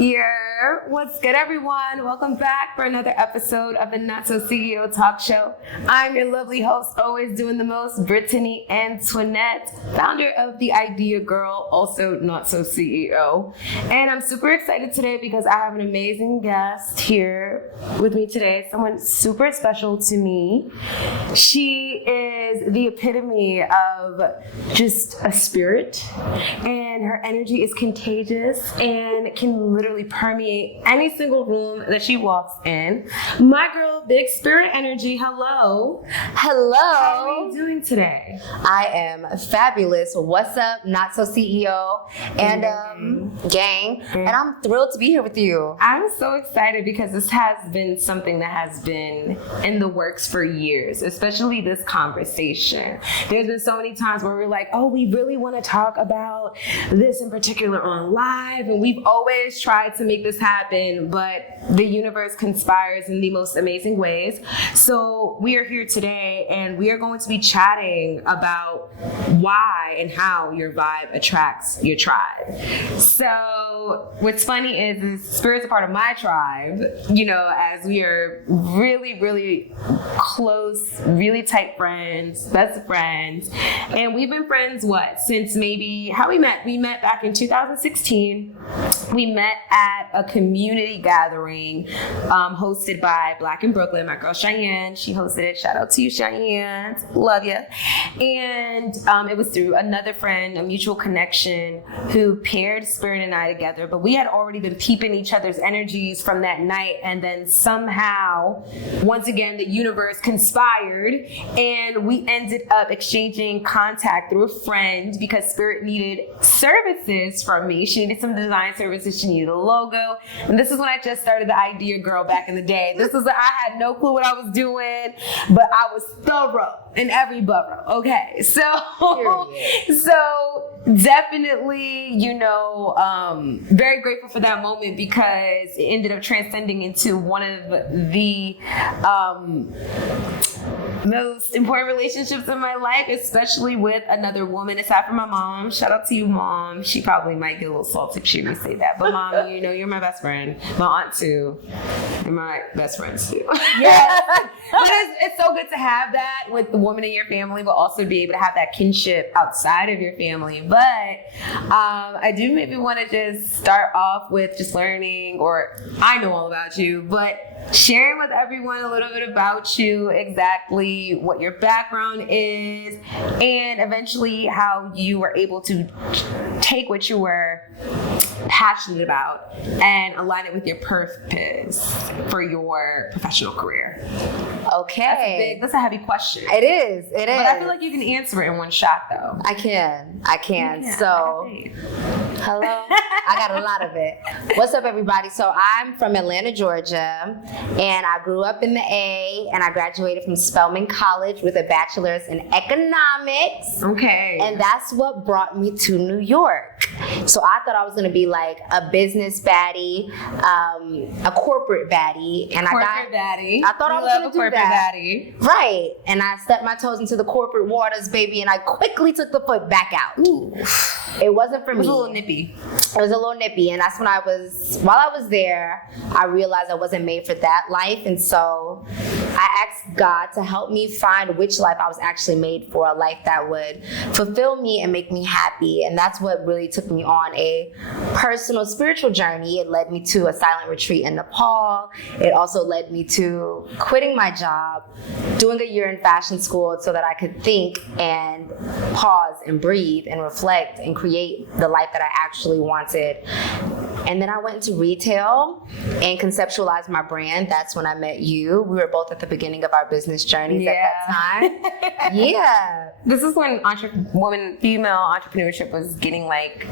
Yeah, what's good, everyone? Welcome back for another episode of the Not So CEO Talk Show. I'm your lovely host, always doing the most, Brittany Antoinette, founder of The Idea Girl, also Not So CEO. And I'm super excited today because I have an amazing guest here with me today, someone super special to me. She is the epitome of just a spirit, and her energy is contagious and can literally permeate any single room that she walks in. My girl, Big Spirit Energy, hello. Hello. How are you doing today? I am fabulous. What's up, Not So CEO and gang? And I'm thrilled to be here with you. I'm so excited because this has been something that has been in the works for years, especially this conversation. There's been so many times where we're like, oh, we really want to talk about this in particular on live, and we've always tried to make this happen, but the universe conspires in the most amazing ways. So we are here today, and we are going to be chatting about why and how your vibe attracts your tribe. So what's funny is Spirit's a part of my tribe, you know, as we are really, really close, really tight friends, best friends. And we've been friends, since maybe, how we met? We met back in 2016. We met at a community gathering hosted by Black in Brooklyn. My girl Cheyenne, she hosted it. Shout out to you, Cheyenne. Love you. And it was through another friend, a mutual connection, who paired Spirit and I together. But we had already been peeping each other's energies from that night. And then somehow, once again, the universe conspired. And we ended up exchanging contact through a friend because Spirit needed services from me. She needed some design services. She needed a logo. And this is when I just started the Idea Girl back in the day. I had no clue what I was doing, but I was thorough in every borough. Okay, so definitely, very grateful for that moment because it ended up transcending into one of the most important relationships in my life, especially with another woman aside from my mom. Shout out to you, Mom. She probably might get a little salty if she would say that. But Mom, you're my best friend. My aunt too. You're my best friends too. Yes. But it's so good to have that with the woman in your family, but also be able to have that kinship outside of your family. But I do maybe want to just start off with just learning, or I know all about you, but sharing with everyone a little bit about you, exactly what your background is, and eventually how you were able to take what you were passionate about and align it with your purpose for your professional career. Okay. That's a heavy question. It is. But I feel like you can answer it in one shot, though. I can. Yeah, So, hello. I got a lot of it. What's up, everybody? So I'm from Atlanta, Georgia, and I grew up in the A, and I graduated from Spelman College with a bachelor's in economics. Okay. And that's what brought me to New York. So I thought I was going to be like a business baddie, a corporate baddie. And baddie. I thought I was going to do that. Baddie. Right. And I stepped my toes into the corporate waters, baby, and I quickly took the foot back out. Ooh. It wasn't for me. It was a little nippy. It was a little nippy. And that's when while I was there, I realized I wasn't made for that life. And so I asked God to help me find which life I was actually made for, a life that would fulfill me and make me happy. And that's what really took me on a personal spiritual journey. It led me to a silent retreat in Nepal. It also led me to quitting my job, doing a year in fashion school so that I could think and pause and breathe and reflect and create the life that I actually wanted. And then I went into retail and conceptualized my brand. That's when I met you. We were both at the beginning of our business journeys at that time. Yeah. This is when female entrepreneurship was getting like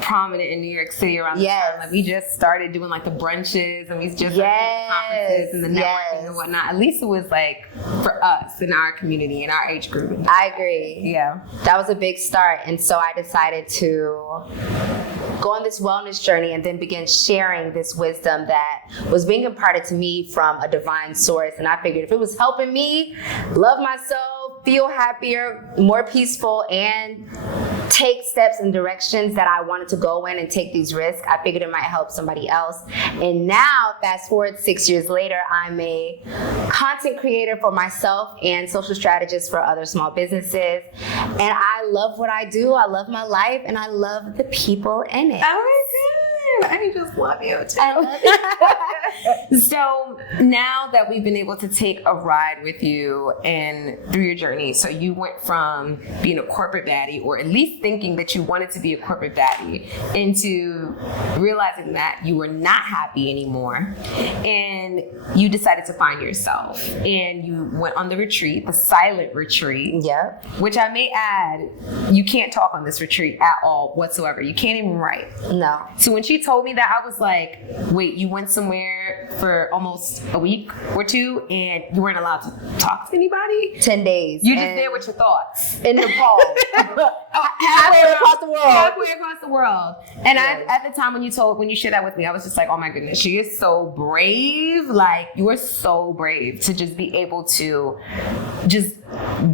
prominent in New York City around the time. Like we just started doing like the brunches, and we just started doing conferences and the networking and whatnot. At least it was like for us in our community, in our age group. I agree. Yeah. That was a big start. And so I decided to go on this wellness journey and then begin sharing this wisdom that was being imparted to me from a divine source. And I figured if it was helping me love myself, feel happier, more peaceful, and take steps in directions that I wanted to go in and take these risks. I figured it might help somebody else. And now, fast forward 6 years later, I'm a content creator for myself and social strategist for other small businesses. And I love what I do. I love my life, and I love the people in it. Oh my God. I just love you too. I love it. So now that we've been able to take a ride with you and through your journey, so you went from being a corporate baddie, or at least thinking that you wanted to be a corporate baddie, into realizing that you were not happy anymore, and you decided to find yourself, and you went on the retreat, the silent retreat. Yep. Which I may add, you can't talk on this retreat at all whatsoever. You can't even write. No. So when she told me that, I was like, wait, you went somewhere for almost a week or two and you weren't allowed to talk to anybody? 10 days. You're just there with your thoughts. In Nepal. Halfway across the world. Halfway across the world. And Yes. at the time when you shared that with me, I was just like, oh my goodness, she is so brave. Like, you are so brave to just be able to just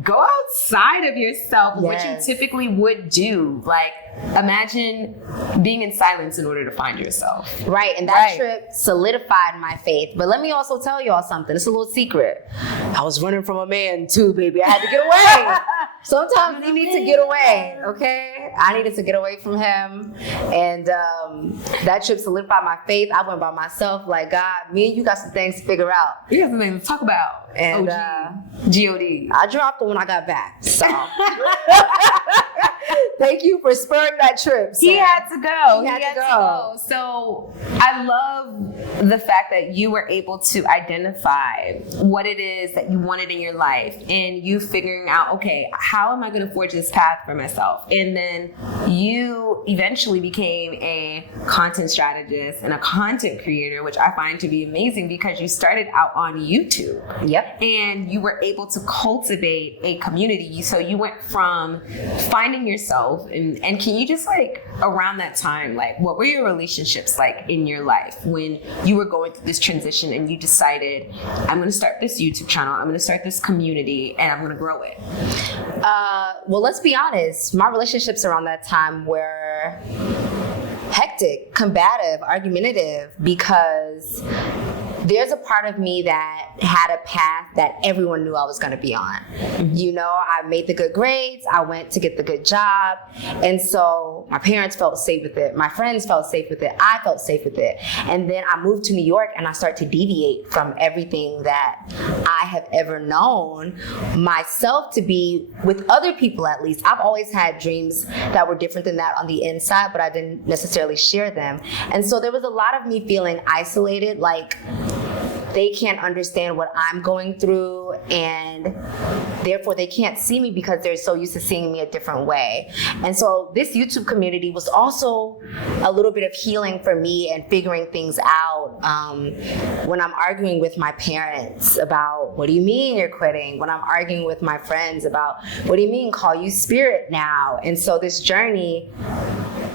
go outside of yourself, Yes. which you typically would do. Like, imagine being in silence in order to find yourself. Right, and that trip solidified my faith. But let me also tell y'all something. It's a little secret. I was running from a man too, baby. I had to get away. Sometimes you need to get away, okay? I needed to get away from him. And that trip solidified my faith. I went by myself, like, God, me and you got some things to figure out. We got something to talk about. And G-O-D. I dropped it when I got back. So thank you for spurring that trip. He had to go. He had to go. So I love the fact that you were able to identify what it is that you wanted in your life, and you figuring out, okay, how am I going to forge this path for myself? And then you eventually became a content strategist and a content creator, which I find to be amazing because you started out on YouTube. Yep. And you were able to cultivate a community. So you went from finding yourself, and can you just, like, around that time, like, what were your relationships like in your life when you were going through this transition and you decided, I'm going to start this YouTube channel, I'm going to start this community, and I'm going to grow it? Well, let's be honest. My relationships around that time were hectic, combative, argumentative, because there's a part of me that had a path that everyone knew I was going to be on. Mm-hmm. You know, I made the good grades, I went to get the good job, and so my parents felt safe with it, my friends felt safe with it, I felt safe with it. And then I moved to New York and I started to deviate from everything that I have ever known myself to be, with other people at least. I've always had dreams that were different than that on the inside, but I didn't necessarily share them. And so there was a lot of me feeling isolated, like they can't understand what I'm going through, and therefore they can't see me because they're so used to seeing me a different way. And so this YouTube community was also a little bit of healing for me and figuring things out. When I'm arguing with my parents about, what do you mean you're quitting? When I'm arguing with my friends about, what do you mean call you spirit now? And so this journey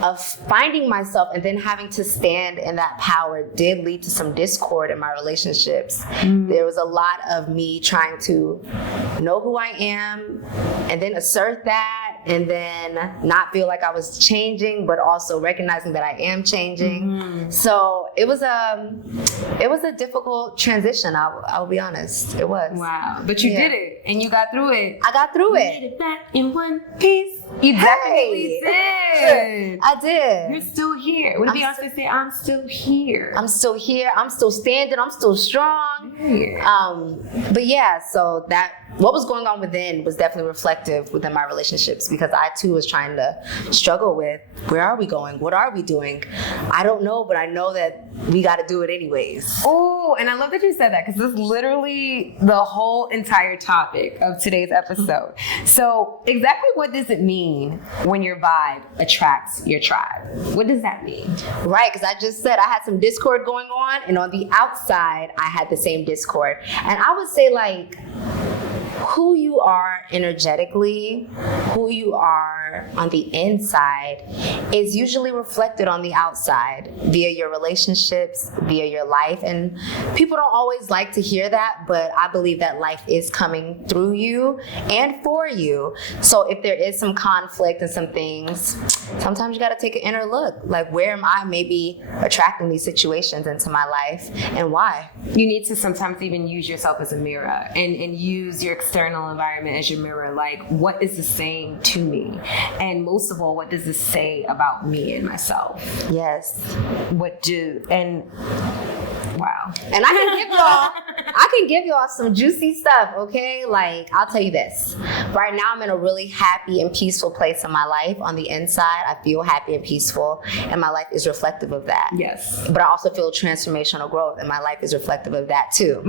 of finding myself and then having to stand in that power did lead to some discord in my relationships. There was a lot of me trying to know who I am and then assert that, and then not feel like I was changing, but also recognizing that I am changing. So it was a difficult transition. I'll be honest. It was. Wow. But you did it, and you got through it. I got through You it. did it back in one piece. You definitely did. I did. You're still here. What did Beyonce say? I'm still here. I'm still here. I'm still standing. I'm still strong. But yeah, so that what was going on within was definitely reflective within my relationships, because I too was trying to struggle with, where are we going? What are we doing? I don't know, but I know that we got to do it anyways. Oh, and I love that you said that, because this is literally the whole entire topic of today's episode. So exactly what does it mean when your vibe attracts your tribe? What does that mean? Right, because I just said I had some discord going on, and on the outside, I had the same discord. And I would say, like, who you are energetically, who you are on the inside, is usually reflected on the outside via your relationships, via your life. And people don't always like to hear that, but I believe that life is coming through you and for you. So if there is some conflict and some things, sometimes you got to take an inner look. Like, where am I maybe attracting these situations into my life, and why? You need to sometimes even use yourself as a mirror and use your external environment as your mirror. Like, what is this saying to me? And most of all, what does this say about me and myself? Yes. Wow. And I can give y'all some juicy stuff, okay? Like, I'll tell you this. Right now, I'm in a really happy and peaceful place in my life. On the inside, I feel happy and peaceful, and my life is reflective of that. Yes. But I also feel transformational growth, and my life is reflective of that too.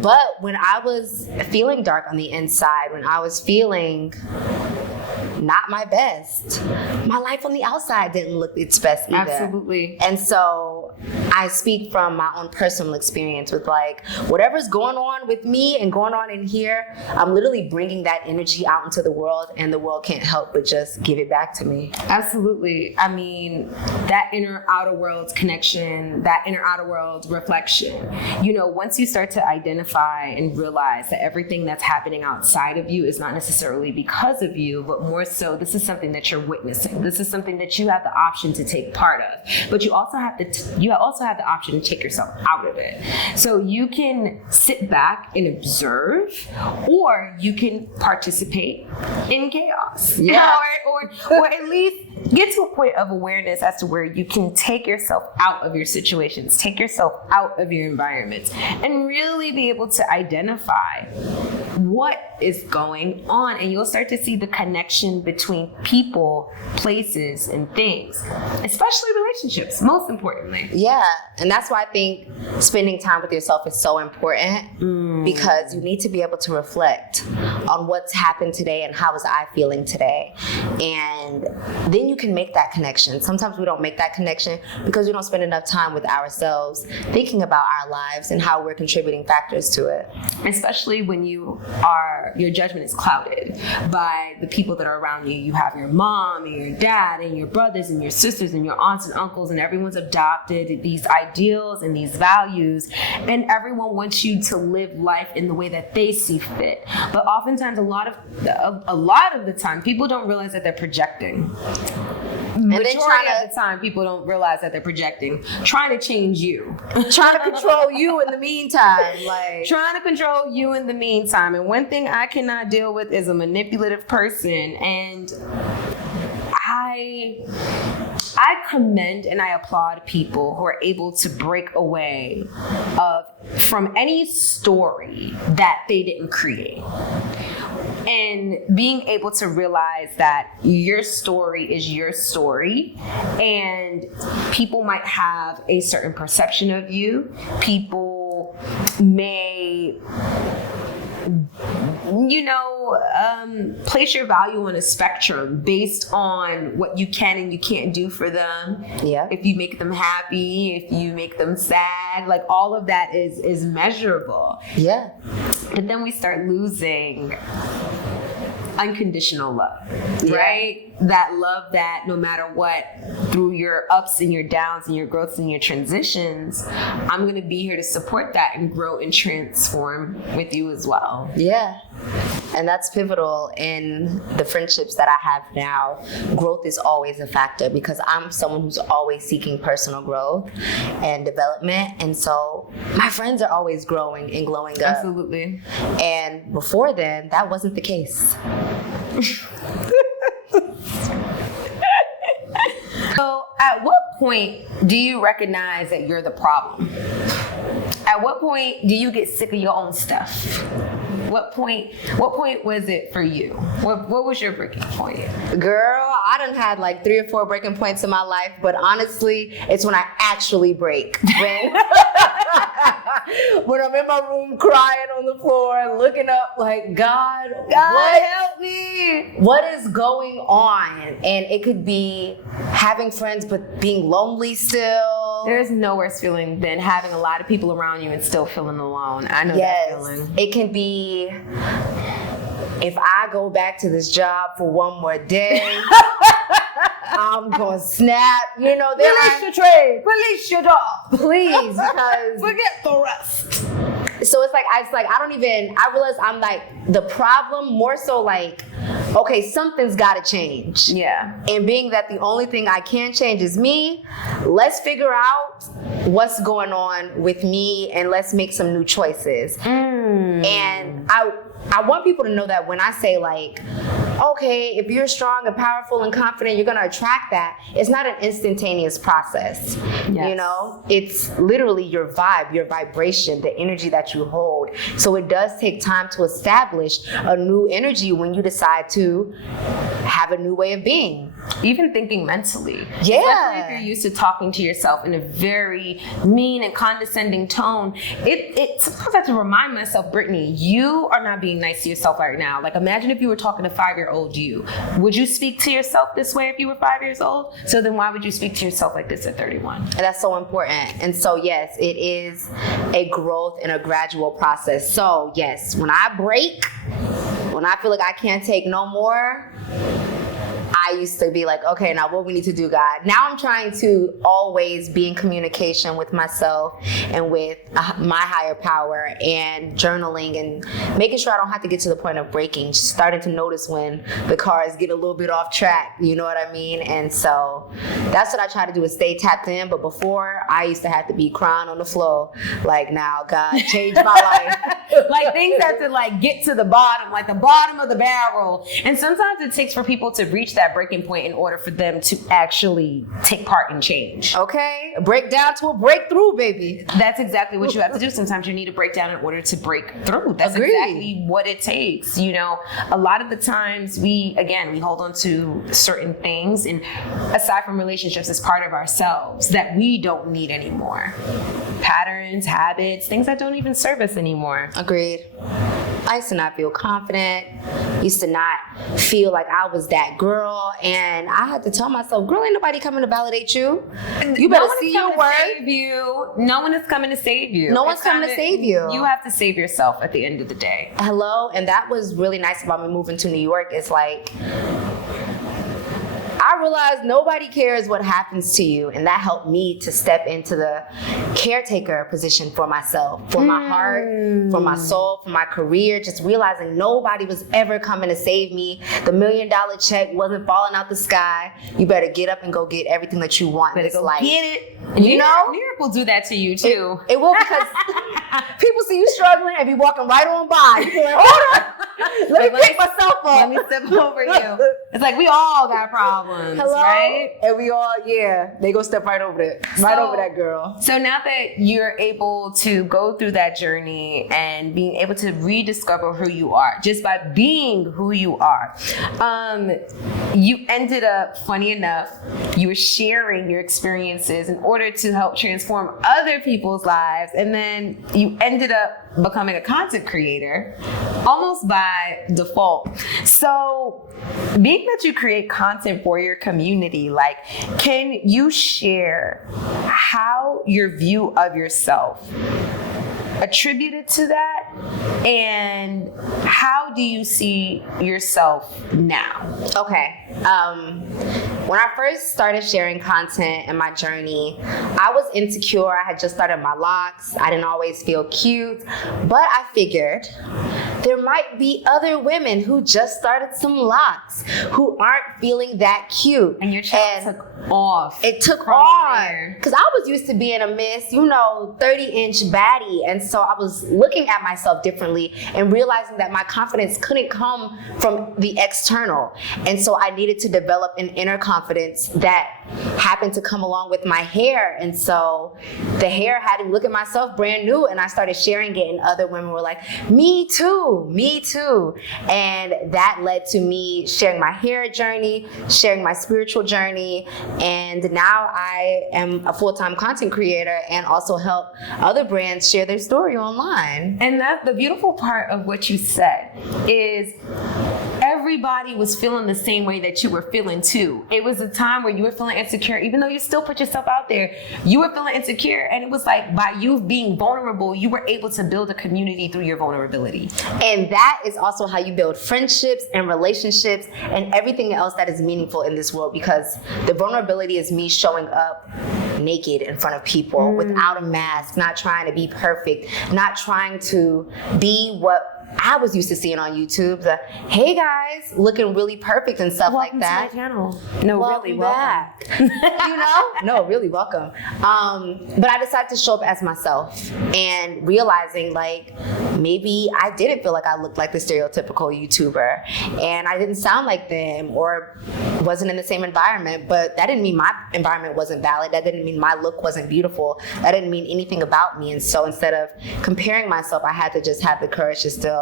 But when I was feeling dark on the inside, when I was feeling not my best, my life on the outside didn't look its best either. Absolutely. And so I speak from my own personal experience with, like, whatever's going on with me and going on in here, I'm literally bringing that energy out into the world, and the world can't help but just give it back to me. Absolutely. I mean, that inner outer world connection, that inner outer world reflection, you know, once you start to identify and realize that everything that's happening outside of you is not necessarily because of you, but more so this is something that you're witnessing. This is something that you have the option to take part of, but you also have the option to take yourself out of it. So you can sit back and observe, or you can participate in chaos. Yeah. or at least get to a point of awareness as to where you can take yourself out of your situations, take yourself out of your environments, and really be able to identify what is going on. And you'll start to see the connection between people, places, and things, especially relationships, most importantly. Yeah, and that's why I think spending time with yourself is so important, because you need to be able to reflect on what's happened today and how was I feeling today. And then you can make that connection. Sometimes we don't make that connection because we don't spend enough time with ourselves thinking about our lives and how we're contributing factors to it. Especially when your judgment is clouded by the people that are around you. You have your mom and your dad and your brothers and your sisters and your aunts and uncles, and everyone's adopted these ideals and these values, and everyone wants you to live life in the way that they see fit. But oftentimes, a lot of the time, people don't realize that they're projecting. Majority of the time, people don't realize that they're projecting, trying to change you, trying to control you in the meantime, trying to control you in the meantime. And one thing I cannot deal with is a manipulative person. And I commend and I applaud people who are able to break away from any story that they didn't create. And being able to realize that your story is your story, and people might have a certain perception of you. People may, place your value on a spectrum based on what you can and you can't do for them. Yeah. If you make them happy, if you make them sad, like all of that is measurable. Yeah. But then we start losing unconditional love, right? That love that no matter what, through your ups and your downs and your growths and your transitions, I'm going to be here to support that and grow and transform with you as well. Yeah. And that's pivotal in the friendships that I have now. Growth is always a factor because I'm someone who's always seeking personal growth and development. And so my friends are always growing and glowing up. Absolutely. And before then, that wasn't the case. So at what point do you recognize that you're the problem? At what point do you get sick of your own stuff? What point was it for you? What was your breaking point? Girl, I done had like 3 or 4 breaking points in my life, but honestly, it's when I actually break. When I'm in my room crying on the floor, looking up like, God, what help me? What is going on? And it could be having friends but being lonely still. know? There's no worse feeling than having a lot of people around you and still feeling alone. I know that feeling. It can be, if I go back to this job for one more day, I'm going to snap. You know, release your trade. Release your job. Please, because forget the rest. So it's like I realize I'm like the problem more so like, okay, something's got to change. Yeah. And being that the only thing I can change is me, let's figure out what's going on with me and let's make some new choices. And I want people to know that when I say like, okay, if you're strong and powerful and confident, you're going to attract that. It's not an instantaneous process. Yes. You know, it's literally your vibe, your vibration, the energy that you hold. So it does take time to establish a new energy when you decide to have a new way of being. Even thinking mentally. Yeah. Especially if you're used to talking to yourself in a very mean and condescending tone. It sometimes I have to remind myself, Brittany, you are not being nice to yourself right now. Like, imagine if you were talking to 5-year-old you. Would you speak to yourself this way if you were 5 years old? So then why would you speak to yourself like this at 31? And that's so important. And so, yes, it is a growth and a gradual process. So, yes, when I break, when I feel like I can't take no more, I used to be like, okay, now what we need to do, God? Now I'm trying to always be in communication with myself and with my higher power, and journaling and making sure I don't have to get to the point of breaking, starting to notice when the cars get a little bit off track, you know what I mean? And so that's what I try to do, is stay tapped in. But before, I used to have to be crying on the floor, like, now God changed my life. Like, things have to like get to the bottom, like the bottom of the barrel. And sometimes it takes for people to reach that breaking point in order for them to actually take part in change. Okay, break down to a breakthrough, baby. That's exactly what you have to do. Sometimes you need to break down in order to break through. That's exactly what it takes. You know, a lot of the times we hold on to certain things, and aside from relationships, as part of ourselves that we don't need anymore. Patterns, habits, things that don't even serve us anymore. Agreed. I used to not feel confident, used to not feel like I was that girl, and I had to tell myself, girl, ain't nobody coming to validate you. You better see your worth. No one is coming to save you. No one's coming to save you. You have to save yourself at the end of the day. Hello, and that was really nice about me moving to New York. It's like, I realized nobody cares what happens to you, and that helped me to step into the caretaker position for myself, for my heart, for my soul, for my career, just realizing nobody was ever coming to save me. The $1 million check wasn't falling out the sky. You better get up and go get everything that you want in this life. Get it. And you know? New York will do that to you too. It will, because people see you struggling and be walking right on by. You be like, hold on. Let me pick myself up. Let me step over you. It's like we all got problems. Hello? Right? And we all, they go step right over that. Right over that girl. So now that you're able to go through that journey and being able to rediscover who you are just by being who you are, you ended up, funny enough, you were sharing your experiences in order to help transform other people's lives, and then you ended up becoming a content creator almost by default. So being that you create content for your community, like, can you share how your view of yourself attributed to that, and how do you see yourself now? Okay. When I first started sharing content in my journey, I was insecure. I had just started my locks. I didn't always feel cute, but I figured there might be other women who just started some locks who aren't feeling that cute. And your channel took off. It took off. Because I was used to being a Miss, 30-inch baddie. And so I was looking at myself differently and realizing that my confidence couldn't come from the external. And so I needed to develop an inner confidence that happened to come along with my hair. And so the hair had me look at myself brand new, and I started sharing it, and other women were like, me too. And that led to me sharing my hair journey, sharing my spiritual journey, and now I am a full-time content creator and also help other brands share their story online. And that's the beautiful part of what you said is every everybody was feeling the same way that you were feeling too. It was a time where you were feeling insecure, even though you still put yourself out there, you were feeling insecure. And it was like, by you being vulnerable, you were able to build a community through your vulnerability. And that is also how you build friendships and relationships and everything else that is meaningful in this world, because the vulnerability is me showing up naked in front of people without a mask, not trying to be perfect, not trying to be what I was used to seeing on YouTube, the hey guys, looking really perfect and stuff Welcome like that. To my channel. No, welcome really, back. You know? No, really welcome. But I decided to show up as myself and realizing like maybe I didn't feel like I looked like the stereotypical YouTuber and I didn't sound like them or wasn't in the same environment, but that didn't mean my environment wasn't valid. That didn't mean my look wasn't beautiful. That didn't mean anything about me. And so instead of comparing myself, I had to just have the courage to still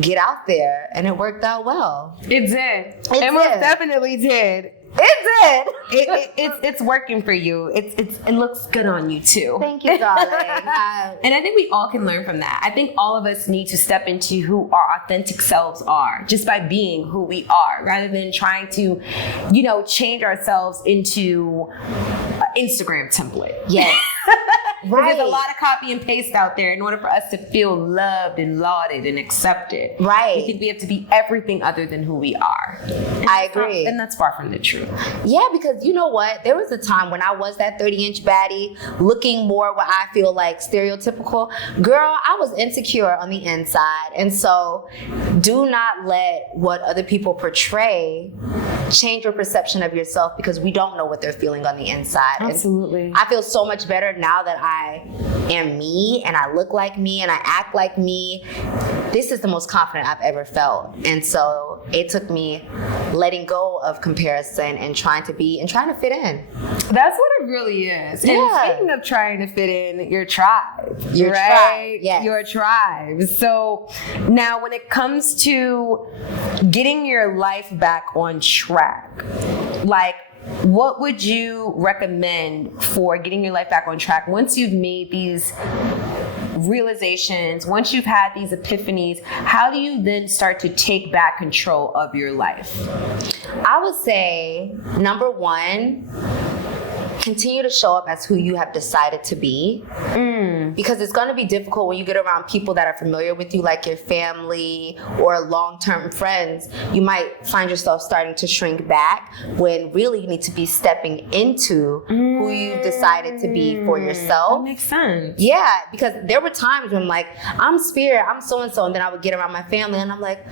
get out there, and it worked out well. It did. It most definitely did. It did. It's working for you. It looks good on you too. Thank you, darling. And I think we all can learn from that. I think all of us need to step into who our authentic selves are just by being who we are, rather than trying to, change ourselves into an Instagram template. Yes. Right. There's a lot of copy and paste out there in order for us to feel loved and lauded and accepted. Right. We think we have to be everything other than who we are. I agree. And that's far from the truth. Yeah, because you know what? There was a time when I was that 30-inch baddie, looking more what I feel like stereotypical. Girl, I was insecure on the inside. And so do not let what other people portray change your perception of yourself, because we don't know what they're feeling on the inside. Absolutely. And I feel so much better now that I am me and I look like me and I act like me. This is the most confident I've ever felt. And so it took me letting go of comparison and trying to fit in. That's what it really is. Yeah. And speaking of trying to fit in, your tribe. Your right? tribe, yes. Your tribe. So now when it comes to getting your life back on track, like, what would you recommend for getting your life back on track once you've made these realizations, once you've had these epiphanies? How do you then start to take back control of your life? I would say, number one, continue to show up as who you have decided to be. Because it's going to be difficult when you get around people that are familiar with you, like your family or long-term friends. You might find yourself starting to shrink back when really you need to be stepping into who you decided to be for yourself. That makes sense. Yeah, because there were times when I'm like, I'm Spirit, I'm so-and-so, and then I would get around my family and I'm like,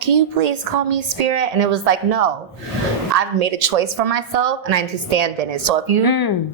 can you please call me Spirit? And it was like, no, I've made a choice for myself and I need to stand in it. So if you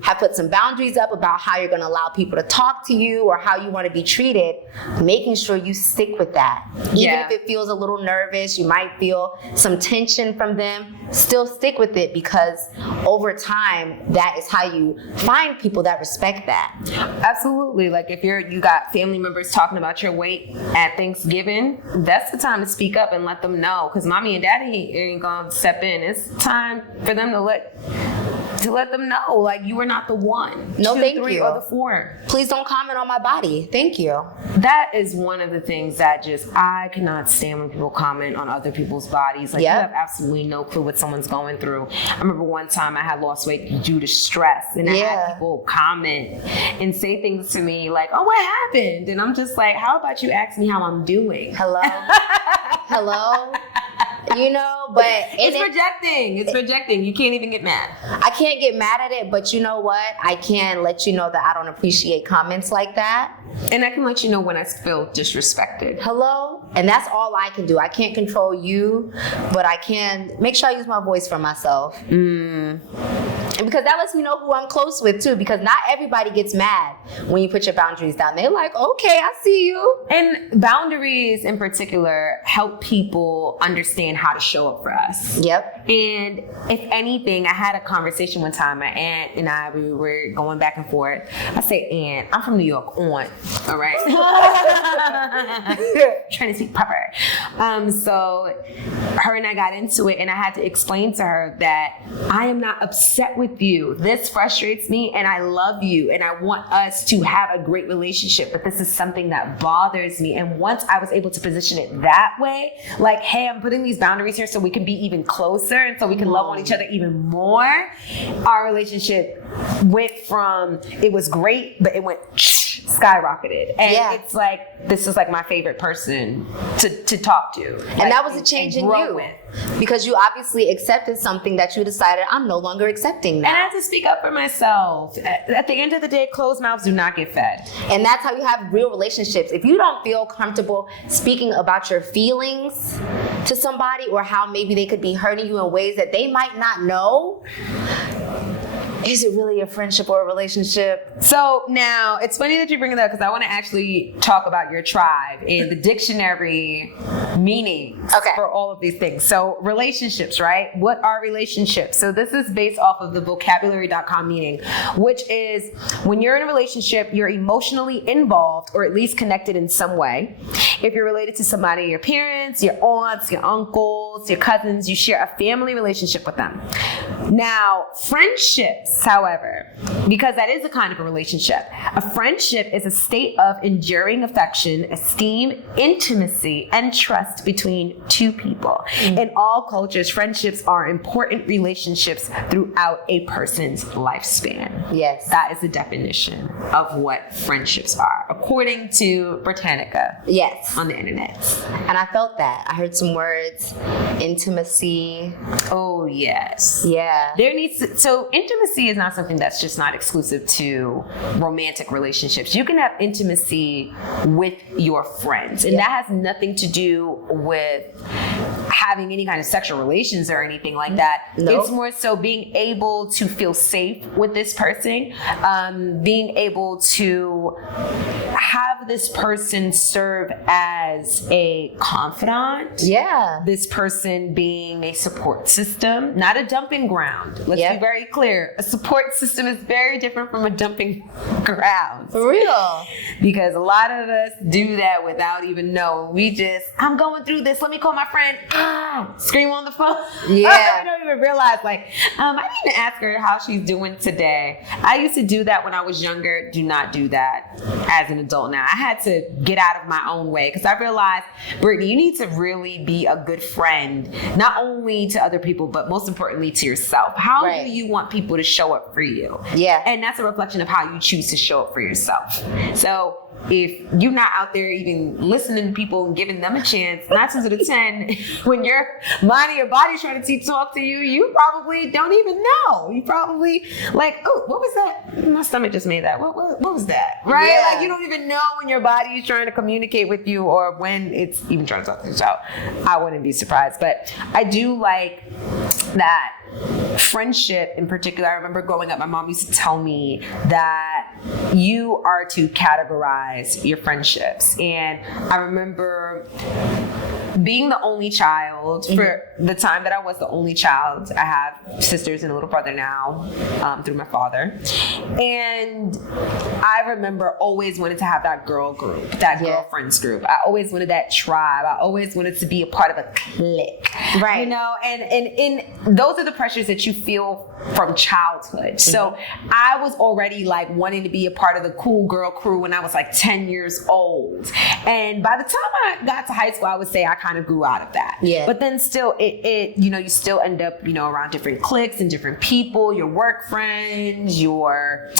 have put some boundaries up about how you're going to allow people to talk to you or how you want to be treated, making sure you stick with that. Even if it feels a little nervous, you might feel some tension from them, still stick with it, because over time, that is how you find people that respect that. Absolutely. Like if you got family members talking about your weight at Thanksgiving, that's the time to speak up and let them know, because mommy and daddy ain't gonna step in. It's time for them to let them know, like, you are not the one. No, 2, thank 3, you. or the 4. Please don't comment on my body. Thank you. That is one of the things that I cannot stand when people comment on other people's bodies. Like, you have absolutely no clue what someone's going through. I remember one time I had lost weight due to stress, and I had people comment and say things to me like, oh, what happened? And I'm just like, how about you ask me how I'm doing? Hello? Hello? But it's projecting. It's projecting. You can't even get mad. I can't get mad at it, but you know what? I can let you know that I don't appreciate comments like that. And I can let you know when I feel disrespected. Hello? And that's all I can do. I can't control you, but I can make sure I use my voice for myself. And because that lets me know who I'm close with too, because not everybody gets mad when you put your boundaries down. They're like, okay, I see you. And boundaries in particular help people understand how to show up for us. Yep. And if anything, I had a conversation one time. My aunt and I, we were going back and forth. I say, Aunt, I'm from New York, all right? Trying to speak proper. So her and I got into it, and I had to explain to her that I am not upset with you. This frustrates me, and I love you, and I want us to have a great relationship, but this is something that bothers me. And once I was able to position it that way, like, hey, I'm putting these boundaries boundaries here so we can be even closer and so we can love on each other even more. Our relationship went from, it was great, but it went skyrocketed. And it's like, this is like my favorite person to talk to. And that was a change in you. With. Because you obviously accepted something that you decided, I'm no longer accepting now. And I had to speak up for myself. At the end of the day, closed mouths do not get fed. And that's how you have real relationships. If you don't feel comfortable speaking about your feelings to somebody, or how maybe they could be hurting you in ways that they might not know, is it really a friendship or a relationship? So now, it's funny that you bring it up, because I want to actually talk about your tribe and the dictionary meanings for all of these things. So relationships, right? What are relationships? So this is based off of the vocabulary.com meaning, which is when you're in a relationship, you're emotionally involved or at least connected in some way. If you're related to somebody, your parents, your aunts, your uncles, your cousins, you share a family relationship with them. Now, friendships, however, because that is a kind of a relationship. A friendship is a state of enduring affection, esteem, intimacy, and trust between two people. In all cultures, friendships are important relationships throughout a person's lifespan. Yes. That is the definition of what friendships are, according to Britannica. Yes. On the internet. And I felt that. I heard some words, intimacy. Oh, yes. Yeah. There needs to, so intimacy is not something that's just not exclusive to romantic relationships. You can have intimacy with your friends, and that has nothing to do with having any kind of sexual relations or anything like that. Nope. It's more so being able to feel safe with this person, being able to have this person serve as a confidant. Yeah. This person being a support system, not a dumping ground. Let's be very clear. A support system is very different from a dumping ground. For real. Because a lot of us do that without even knowing. We just, I'm going through this. Let me call my friend. Scream on the phone. Yeah. We don't even realize, like, I need to ask her how she's doing today. I used to do that when I was younger. Do not do that as an adult now. I had to get out of my own way, because I realized, Brittany, you need to really be a good friend, not only to other people, but most importantly to yourself. How do you want people to show up for you? Yeah. And that's a reflection of how you choose to show up for yourself. So if you're not out there even listening to people and giving them a chance, 9 times out of 10, when your mind and your body's trying to talk to you, you probably don't even know. You probably like, oh, what was that? My stomach just made that. What was that? Right? Yeah. Like, you don't even know when your body is trying to communicate with you, or when it's even trying to talk to you. So I wouldn't be surprised. But I do like that friendship in particular. I remember growing up, my mom used to tell me that you are to categorize your friendships. And I remember being the only child for the time that I was the only child. I have sisters and a little brother now through my father. And I remember always wanted to have that girl group, that girlfriends group. I always wanted that tribe. I always wanted to be a part of a clique. Right. You know, and those are the pressures that you feel from childhood. So I was already like wanting to be a part of the cool girl crew when I was like 10 years old. And by the time I got to high school, I would say I kind of grew out of that. Yeah. But then still, it you know, you still end up, you know, around different cliques and different people, your work friends, your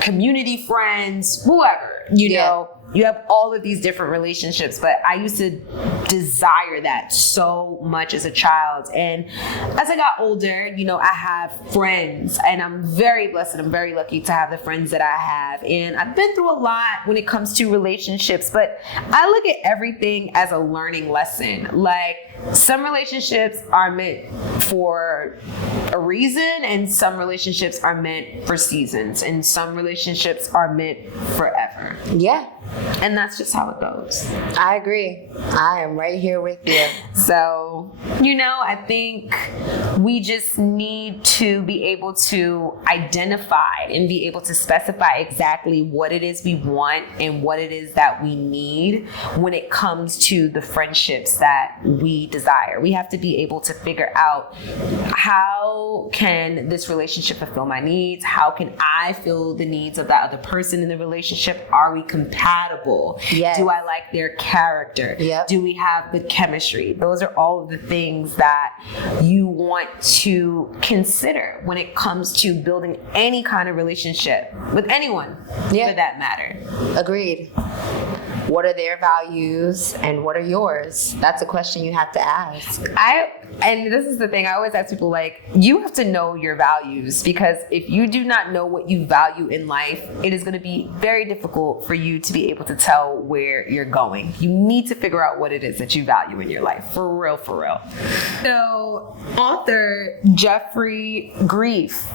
community friends, whoever, you know. You have all of these different relationships, but I used to desire that so much as a child. And as I got older, you know, I have friends, and I'm very blessed and I'm very lucky to have the friends that I have. And I've been through a lot when it comes to relationships, but I look at everything as a learning lesson. Like, some relationships are meant for a reason, and some relationships are meant for seasons, and some relationships are meant forever. Yeah. And that's just how it goes. I agree. I am right here with you. So, you know, I think we just need to be able to identify and be able to specify exactly what it is we want and what it is that we need when it comes to the friendships that we desire. We have to be able to figure out, how can this relationship fulfill my needs? How can I fill the needs of that other person in the relationship? Are we compatible? compatible? Yes. Do I like their character? Yep. Do we have good chemistry? Those are all of the things that you want to consider when it comes to building any kind of relationship with anyone, for that matter. Agreed. What are their values and what are yours? That's a question you have to ask. And this is the thing, I always ask people, like, you have to know your values, because if you do not know what you value in life, it is going to be very difficult for you to be able to tell where you're going. You need to figure out what it is that you value in your life, for real, for real. So, author Jeffrey Grief,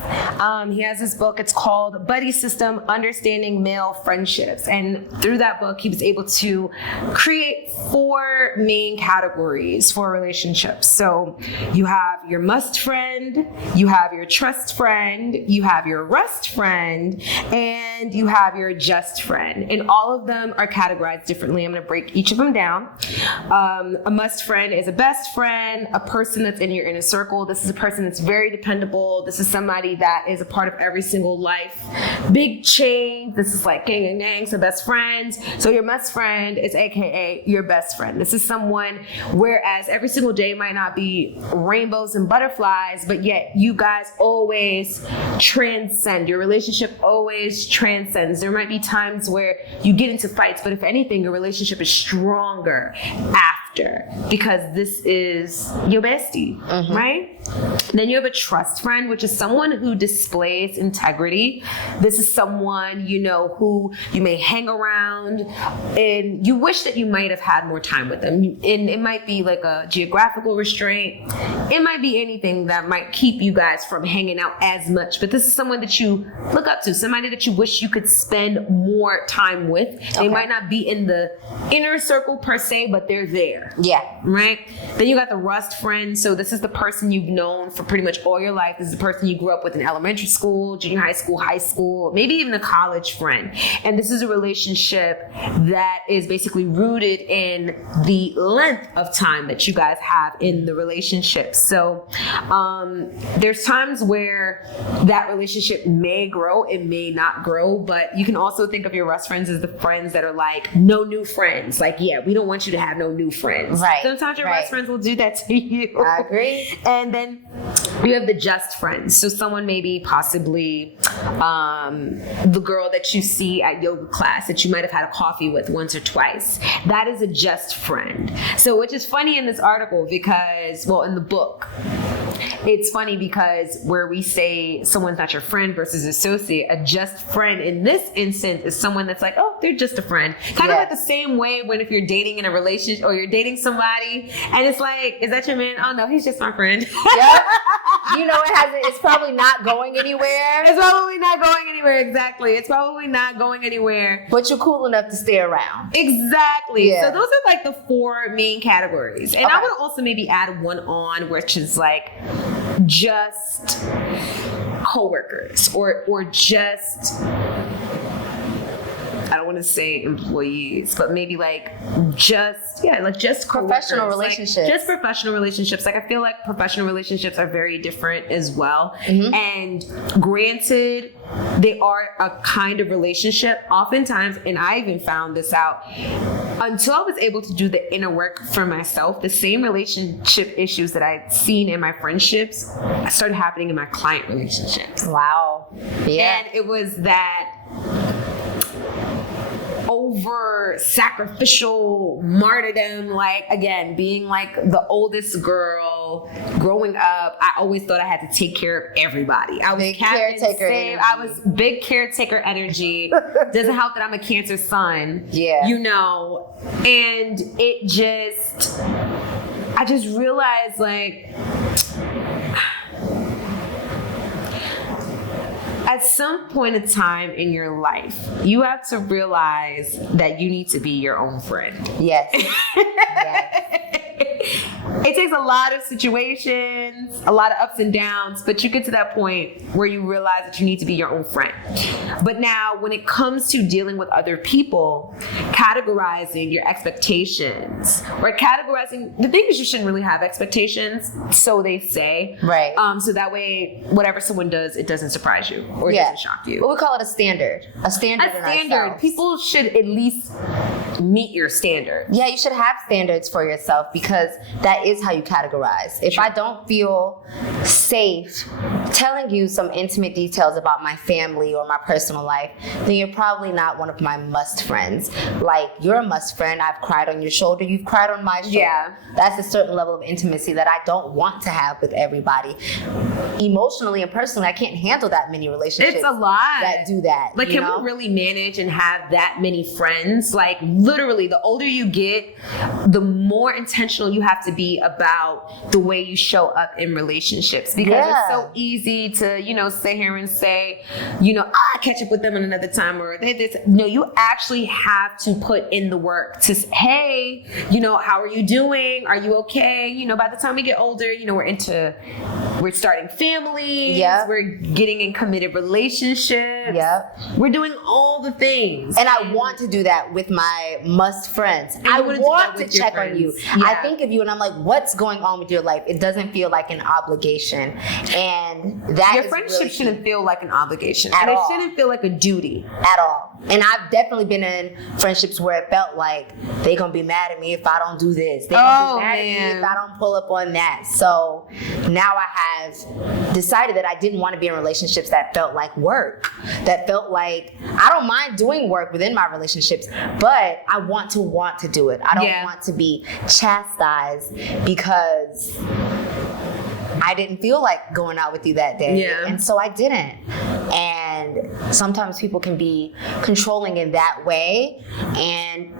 he has this book, it's called Buddy System, Understanding Male Friendships. And through that book, he was able to create 4 main categories for relationships. So you have your must friend, you have your trust friend, you have your rust friend, and you have your just friend. And all of them are categorized differently. I'm going to break each of them down. A must friend is a best friend, a person that's in your inner circle. This is a person that's very dependable. This is somebody that is a part of every single life. Big chain. This is like gang and gang, so best friends. So your must friend is AKA your best friend. This is someone, whereas every single day might not be rainbows and butterflies, but yet you guys always transcend. Your relationship always transcends. There might be times where you get into fights, but if anything, your relationship is stronger after, because this is your bestie, right? Then you have a trust friend, which is someone who displays integrity. This is someone, you know, who you may hang around and you wish that you might have had more time with them. And it might be like a geographical restraint. It might be anything that might keep you guys from hanging out as much. But this is someone that you look up to, somebody that you wish you could spend more time with. They might not be in the inner circle per se, but they're there. Yeah. Right? Then you got the rust friend. So this is the person you've known for pretty much all your life. This is the person you grew up with in elementary school, junior high school, maybe even a college friend. And this is a relationship that is basically rooted in the length of time that you guys have in the relationship. So there's times where that relationship may grow, it may not grow, but you can also think of your rust friends as the friends that are like, no new friends. Like, yeah, we don't want you to have no new friends. Right. Sometimes your rust friends will do that to you. I agree. And then you have the just friends. So someone maybe possibly the girl that you see at yoga class that you might have had a coffee with once or twice. That is a just friend. So which is funny in this article because, well, in the book, it's funny because where we say someone's not your friend versus associate, a just friend in this instance is someone that's like, oh, they're just a friend. Kind of like the same way when if you're dating in a relationship or you're dating somebody and it's like, is that your man? Oh no, he's just my friend. Yep. You know, it's probably not going anywhere. It's probably not going anywhere, exactly. It's probably not going anywhere. But you're cool enough to stay around. Exactly. Yeah. So those are like the 4 main categories. And I would also maybe add one on, which is like just coworkers or just, I don't want to say employees, but maybe like just professional relationships. Like just professional relationships. Like I feel like professional relationships are very different as well. And granted, they are a kind of relationship oftentimes, and I even found this out until I was able to do the inner work for myself. The same relationship issues that I'd seen in my friendships started happening in my client relationships. Wow. Yeah. And it was that over sacrificial martyrdom, like again, being like the oldest girl growing up, I always thought I had to take care of everybody. I was big caretaker energy. I was big caretaker energy. Doesn't help that I'm a Cancer sun. Yeah. You know, and it just, I just realized like, at some point in time in your life, you have to realize that you need to be your own friend. Yes. Yes. It takes a lot of situations, a lot of ups and downs, but you get to that point where you realize that you need to be your own friend. But now, when it comes to dealing with other people, categorizing your expectations, or categorizing, the thing is you shouldn't really have expectations, so they say. Right. So that way, whatever someone does, it doesn't surprise you or it doesn't shock you. Well, we call it a standard. A standard in ourselves. People should at least meet your standard. Yeah, you should have standards for yourself because that is how you categorize. If I don't feel safe telling you some intimate details about my family or my personal life, then you're probably not one of my must friends. Like, you're a must friend. I've cried on your shoulder. You've cried on my shoulder. Yeah. That's a certain level of intimacy that I don't want to have with everybody. Emotionally and personally, I can't handle that many relationships. It's a lot. That do that. Like, can we really manage and have that many friends? Like, literally, the older you get, the more intentional you have to be about the way you show up in relationships. Because it's so easy to, sit here and say, I'll catch up with them on another time, or this. No, you actually have to put in the work to, hey, how are you doing? Are you okay? By the time we get older, we're starting families. Yep. We're getting in committed relationships. Yep. We're doing all the things. And I want to do that with my must friends. I want to check on you. Yeah. I think of you and I'm like, what's going on with your life? It doesn't feel like an obligation. And that your friendship really shouldn't feel like an obligation. And it shouldn't feel like a duty. At all. And I've definitely been in friendships where it felt like they're going to be mad at me if I don't do this. They're going to be mad at me if I don't pull up on that. So now I have decided that I didn't want to be in relationships that felt like work. That felt like, I don't mind doing work within my relationships, but I want to do it. I don't want to be chastised because I didn't feel like going out with you that day. Yeah. And so I didn't. And sometimes people can be controlling in that way. And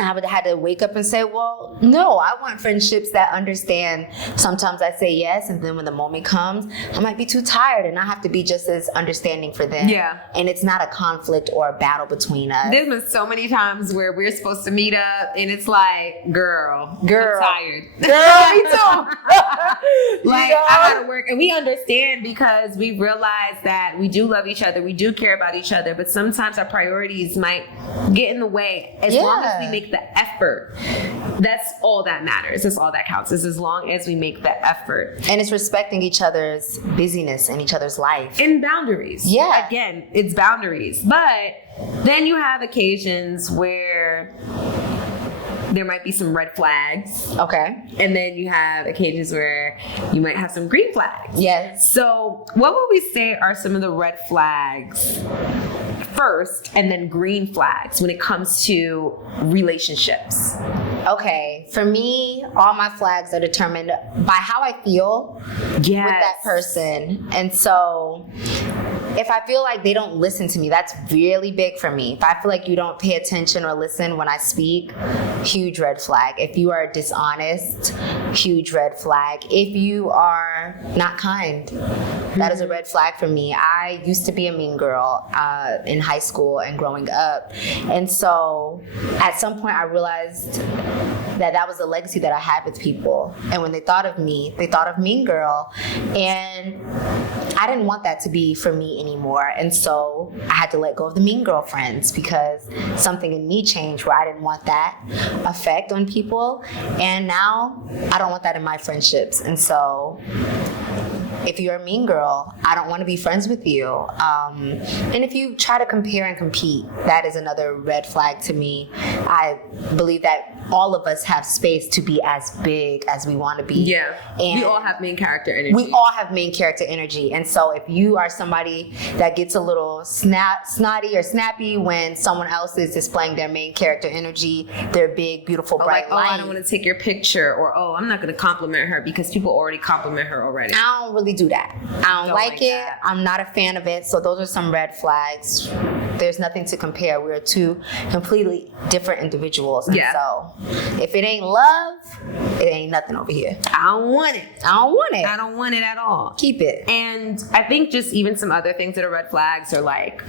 I would have had to wake up and say, well, no, I want friendships that understand. Sometimes I say yes, and then when the moment comes, I might be too tired, and I have to be just as understanding for them. Yeah. And it's not a conflict or a battle between us. There's been so many times where we're supposed to meet up, and it's like, girl, I'm tired. Girl, me too. Like, I gotta work. And we understand because we realize that we do love each other. We do care about each other, but sometimes our priorities might get in the way. As long as we make the effort, that's all that matters. That's all that counts, is as long as we make the effort. And it's respecting each other's busyness and each other's life. And boundaries. Yeah. Again, it's boundaries. But then you have occasions where there might be some red flags. Okay. And then you have occasions where you might have some green flags. Yes. So what would we say are some of the red flags first and then green flags when it comes to relationships? Okay. For me, all my flags are determined by how I feel with that person. And so if I feel like they don't listen to me, that's really big for me. If I feel like you don't pay attention or listen when I speak, huge red flag. If you are dishonest, huge red flag. If you are not kind, that is a red flag for me. I used to be a mean girl in high school and growing up. And so at some point I realized that was a legacy that I had with people. And when they thought of me, they thought of mean girl. And I didn't want that to be for me anymore. And so I had to let go of the mean girl friends because something in me changed where I didn't want that effect on people. And now I don't want that in my friendships. And so if you're a mean girl, I don't want to be friends with you. And if you try to compare and compete, that is another red flag to me. I believe that all of us have space to be as big as we want to be. Yeah. And we all have main character energy. We all have main character energy. And so if you are somebody that gets a little snotty or snappy when someone else is displaying their main character energy, their big, beautiful, bright light. I don't want to take your picture, or, I'm not going to compliment her because people already compliment her already. I don't really do that. I don't like it. That. I'm not a fan of it. So those are some red flags. There's nothing to compare. We're two completely different individuals. And so if it ain't love, it ain't nothing over here. I don't want it. I don't want it. I don't want it at all. Keep it. And I think just even some other things that are red flags are like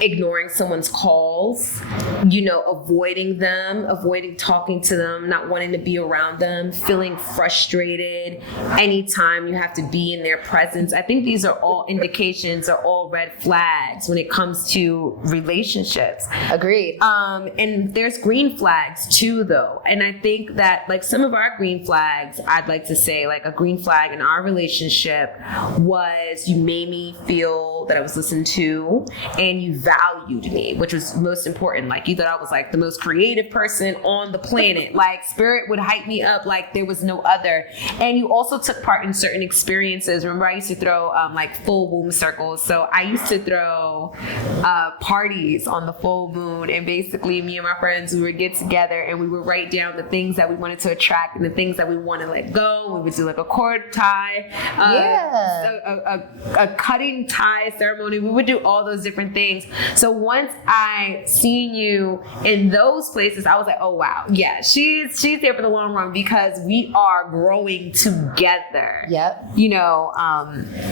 ignoring someone's calls, avoiding them, avoiding talking to them, not wanting to be around them, feeling frustrated anytime you have to be in their presence. I think these are all indications, are all red flags when it comes to relationships. Agreed. And there's green flags too, though. And I think that like some of our green flags, I'd like to say like a green flag in our relationship was you made me feel that I was listened to and you valued me, which was most important. Like you thought I was like the most creative person on the planet. Like spirit would hype me up like there was no other. And you also took part in certain experiences. Remember, I used to throw like full moon circles. So I used to throw parties on the full moon, and basically me and my friends, we would get together and we would write down the things that we wanted to attract and the things that we want to let go. We would do like a cord tie, a cutting tie ceremony. We would do all those different things. So once I seen you in those places, I was like, oh wow, yeah, she's there for the long run because we are growing together. Yep.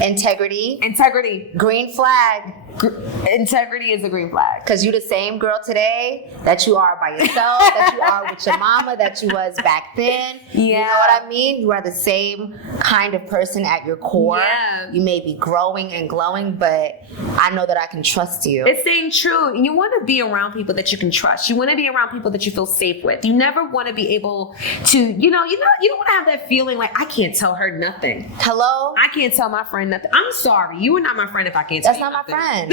Integrity. Green flag. Integrity is a green flag. Because you're the same girl today that you are by yourself, that you are with your mama, that you was back then. Yeah. You know what I mean? You are the same kind of person at your core. Yeah. You may be growing and glowing, but I know that I can trust you. It's staying true. You want to be around people that you can trust. You want to be around people that you feel safe with. You never want to be able to, you don't want to have that feeling like, I can't tell her nothing. Hello? I can't tell my friend nothing. I'm sorry. You are not my friend if I can't tell you nothing. That's not my friend.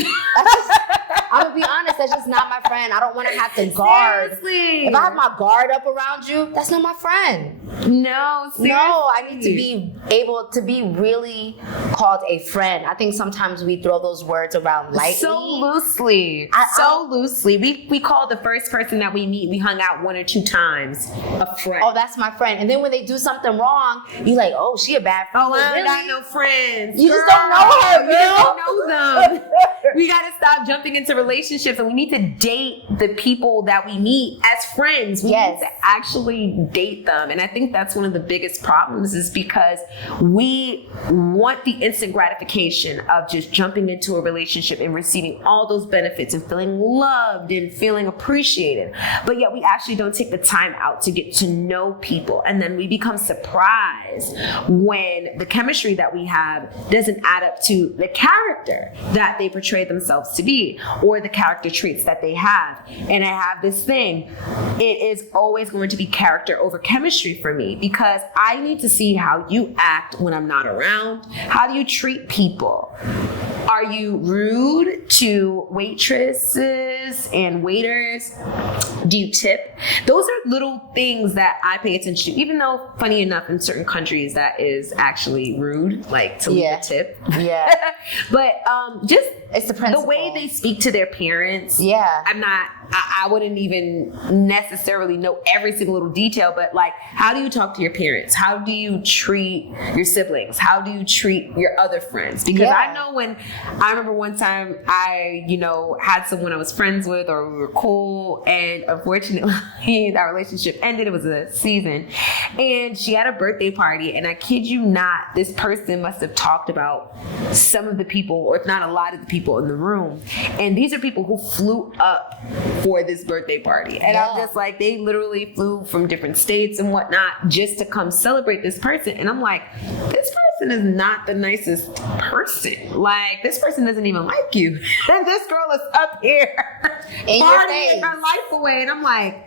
I'm going to be honest, that's just not my friend. I don't want to have to guard. Seriously. If I have my guard up around you, that's not my friend. No, seriously. No, I need to be able to be really called a friend. I think sometimes we throw those words around lightly. So loosely. Loosely. We call the first person that we meet, we hung out 1 or 2 times, a friend. Oh, that's my friend. And then when they do something wrong, you like, oh, she a bad friend. Oh, I really? got no friends. You just don't know her, You just don't know them. We got to stop jumping into relationships, and we need to date the people that we meet as friends. We need to actually date them. And I think that's one of the biggest problems, is because we want the instant gratification of just jumping into a relationship and receiving all those benefits and feeling loved and feeling appreciated. But yet we actually don't take the time out to get to know people. And then we become surprised when the chemistry that we have doesn't add up to the character that they portray themselves to be, or the character traits that they have. And I have this thing, it is always going to be character over chemistry for me, because I need to see how you act when I'm not around. How do you treat people? Are you rude to waitresses and waiters? Do you tip? Those are little things that I pay attention to, even though, funny enough, in certain countries that is actually rude, like to leave a tip. Yeah. But just it's the principle. The way they speak to their parents. Yeah. I wouldn't even necessarily know every single little detail, but like, how do you talk to your parents? How do you treat your siblings? How do you treat your other friends? Because I know I remember one time I, had someone I was friends with, or we were cool, and unfortunately that relationship ended. It was a season, and she had a birthday party, and I kid you not, this person must have talked about some of the people, or if not a lot of the people in the room. And these are people who flew up for this birthday party. And I'm just like, they literally flew from different states and whatnot just to come celebrate this person. And I'm like, this person is not the nicest person. Like, this person doesn't even like you. And this girl is up here partying her life away. And I'm like,